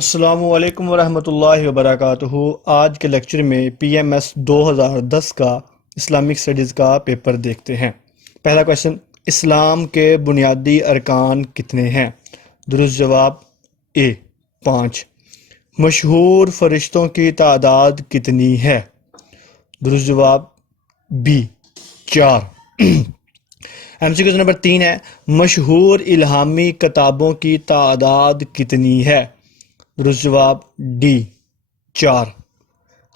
السلام علیکم ورحمۃ اللہ وبرکاتہ۔ آج کے لیکچر میں PMS 2010 کا اسلامک اسٹڈیز کا پیپر دیکھتے ہیں۔ پہلا کویشچن، اسلام کے بنیادی ارکان کتنے ہیں؟ درست جواب A 5۔ مشہور فرشتوں کی تعداد کتنی ہے؟ درست جواب B 4۔ MCQ نمبر 3 ہے، مشہور الہامی کتابوں کی تعداد کتنی ہے؟ درست جواب D 4۔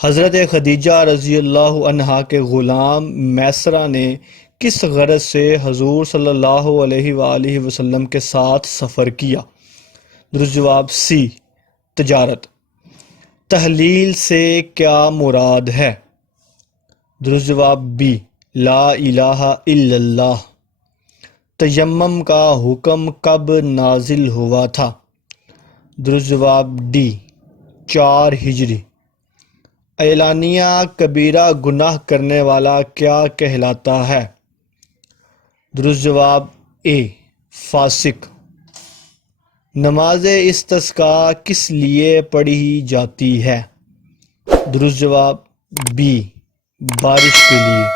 حضرت خدیجہ رضی اللہ عنہا کے غلام میسرہ نے کس غرض سے حضور صلی اللہ علیہ وآلہ وسلم کے ساتھ سفر کیا؟ درست جواب C تجارت۔ تحلیل سے کیا مراد ہے؟ درست جواب B لا الہ الا اللہ۔ تیمم کا حکم کب نازل ہوا تھا؟ درست جواب D 4 ہجری۔ اعلانیہ کبیرہ گناہ کرنے والا کیا کہلاتا ہے؟ درست جواب A فاسق۔ نماز استسقاء کس لیے پڑھی جاتی ہے؟ درست جواب B بارش کے لیے۔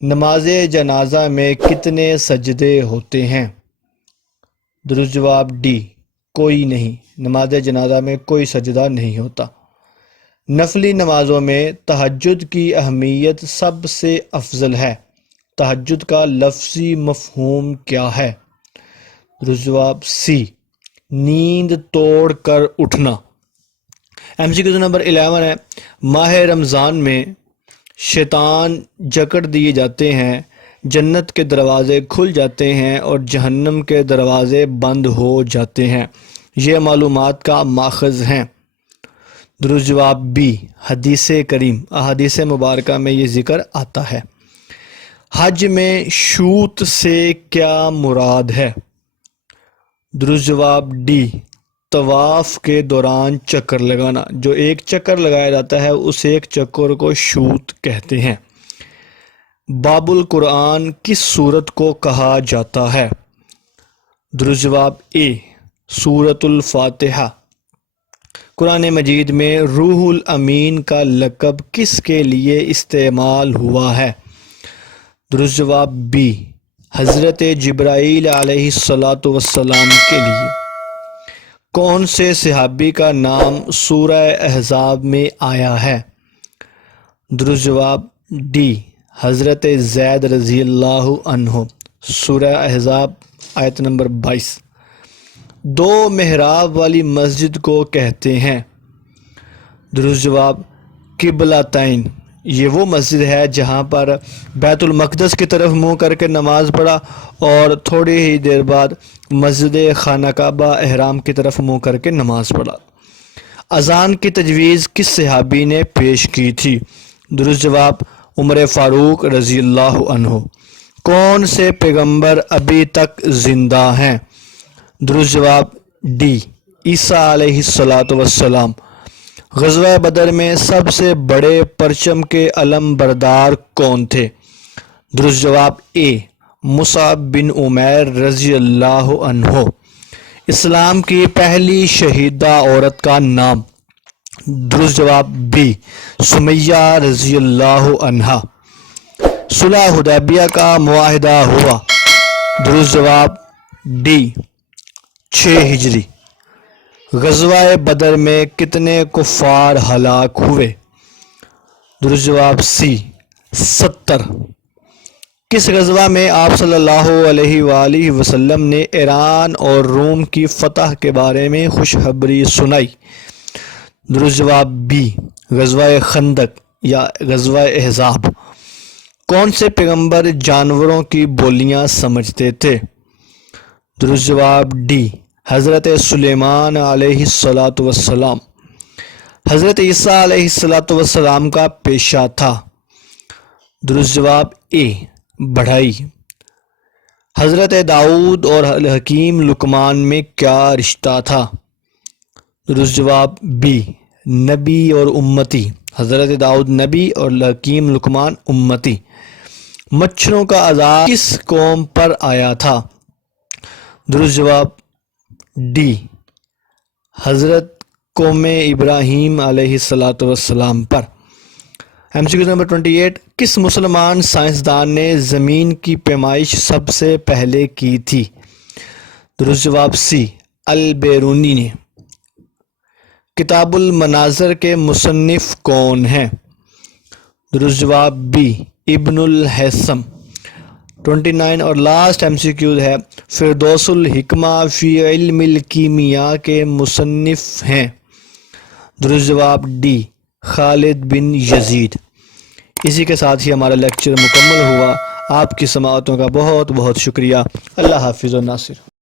نماز جنازہ میں کتنے سجدے ہوتے ہیں؟ درست جواب D کوئی نہیں، نماز جنازہ میں کوئی سجدہ نہیں ہوتا۔ نفلی نمازوں میں تہجد کی اہمیت سب سے افضل ہے۔ تہجد کا لفظی مفہوم کیا ہے؟ درست جواب C نیند توڑ کر اٹھنا۔ MCQ نمبر 11 ہے، ماہ رمضان میں شیطان جکڑ دیے جاتے ہیں، جنت کے دروازے کھل جاتے ہیں اور جہنم کے دروازے بند ہو جاتے ہیں، یہ معلومات کا ماخذ ہیں؟ درست جواب B حدیث کریم، احادیث مبارکہ میں یہ ذکر آتا ہے۔ حج میں شوط سے کیا مراد ہے؟ درست جواب D طواف کے دوران چکر لگانا، جو ایک چکر لگایا جاتا ہے اس ایک چکر کو شوط کہتے ہیں۔ باب القرآن کس سورت کو کہا جاتا ہے؟ درست جواب A سورۃ الفاتحہ۔ قرآن مجید میں روح الامین کا لقب کس کے لیے استعمال ہوا ہے؟ درست جواب B حضرت جبرائیل علیہ السلام کے لیے۔ کون سے صحابی کا نام سورہ احزاب میں آیا ہے؟ درست جواب D حضرت زید رضی اللہ عنہ، سورہ احزاب آیت نمبر 22۔ دو محراب والی مسجد کو کہتے ہیں؟ درست جواب قبلتین۔ یہ وہ مسجد ہے جہاں پر بیت المقدس کی طرف منہ کر کے نماز پڑھا اور تھوڑی ہی دیر بعد مسجد خانہ کعبہ احرام کی طرف منہ کر کے نماز پڑھا۔ اذان کی تجویز کس صحابی نے پیش کی تھی؟ درست جواب عمر فاروق رضی اللہ عنہ۔ کون سے پیغمبر ابھی تک زندہ ہیں؟ درست جواب D عیسیٰ علیہ السلام۔ غزوہ بدر میں سب سے بڑے پرچم کے علم بردار کون تھے؟ درست جواب A مصعب بن عمیر رضی اللہ عنہ۔ اسلام کی پہلی شہیدہ عورت کا نام؟ درست جواب B سمیہ رضی اللہ عنہا۔ صلح حدیبیہ کا معاہدہ ہوا؟ درست جواب D 6 ہجری۔ غزوہ بدر میں کتنے کفار ہلاک ہوئے؟ درست جواب C 70۔ کس غزوہ میں آپ صلی اللہ علیہ وآلہ وسلم نے ایران اور روم کی فتح کے بارے میں خوشخبری سنائی؟ درست جواب B غزوہ خندق یا غزوہ احزاب۔ کون سے پیغمبر جانوروں کی بولیاں سمجھتے تھے؟ درست جواب D حضرت سلیمان علیہ السلام۔ حضرت عیسیٰ علیہ السلام کا پیشہ تھا؟ درست جواب A بڑھائی۔ حضرت داؤد اور حکیم لقمان میں کیا رشتہ تھا؟ درست جواب B نبی اور امتی۔ حضرت داؤد نبی اور حکیم لقمان امتی۔ مچھروں کا عذاب کس قوم پر آیا تھا؟ درست جواب D حضرت قوم ابراہیم علیہ السلام پر۔ MCQ نمبر 28، کس مسلمان سائنسدان نے زمین کی پیمائش سب سے پہلے کی تھی؟ درست جواب سی، البیرونی نے۔ کتاب المناظر کے مصنف کون ہیں؟ درست جواب بی، ابن الہیثم۔ 29 اور لاسٹ MCQ ہے، فردوس الحکمہ فی علم الکیمیاء کے مصنف ہیں؟ درست جواب ڈی، خالد بن یزید۔ اسی کے ساتھ ہی ہمارا لیکچر مکمل ہوا۔ آپ کی سماعتوں کا بہت بہت شکریہ۔ اللہ حافظ و ناصر۔